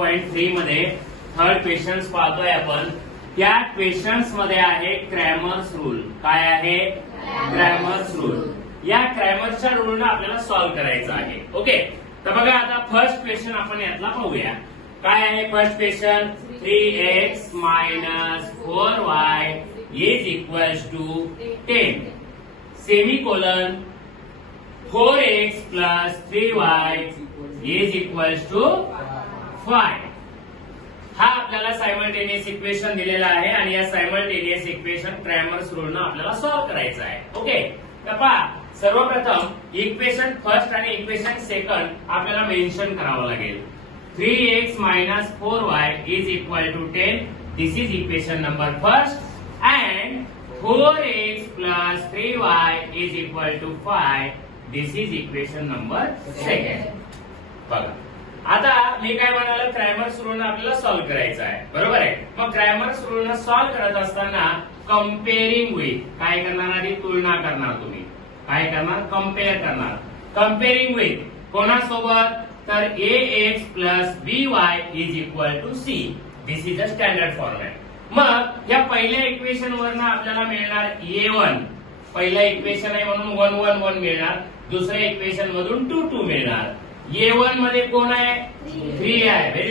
5.3 मध्ये third question पाहतोय आपण. त्या क्वेश्चन्स मध्ये आहे क्रॅमर्स रूल. काय आहे? Cramer's rule. या क्रॅमरच्या रूलनं आपल्याला सॉल्व्ह करायचं आहे. ओके, तर बघा आता फर्स्ट क्वेश्चन आपण यातला पाहूया. काय आहे first question? 3x minus 4y is equals to 10 semicolon 4x plus 3y is equals to 5. हा आपल्याला सायमल्टेनियस इक्वेशन दिलेला आहे आणि या सायमल्टेनियस इक्वेशन क्रॅमर्स रूलनं आपल्याला सॉल्व्ह करायचं आहे. ओके, तर पहा सर्वप्रथम इक्वेशन फर्स्ट आणि इक्वेशन सेकंड आपल्याला मेन्शन करावं लागेल. 3x minus 4y is equal to 10. This is equation number first. And 4x plus 3y is equal to 5. This is equation number second. बघा आता मी काय म्हणालो, क्रॅमर्स रूलनं आपल्याला सॉल्व्ह करायचं आहे. बरोबर आहे. मग क्रॅमर्स रूलनं सॉल्व्ह करत असताना कम्पेअरिंग विथ काय करणार? आधी तुलना करणार. तुम्ही काय करणार? कम्पेअर करणार. कम्पेअरिंग विथ कोणासोबत? तर ax plus by is equal to c. This is a standard format. मग या पहिल्या इक्वेशन वरनं आपल्याला मिळणार a1. पहिलं इक्वेशन आहे म्हणून 1 1 1 मिळणार. दुसऱ्या इक्वेशन मधून 2 2 मिळणार. a1 मध्ये कोण आहे? 3 आहे.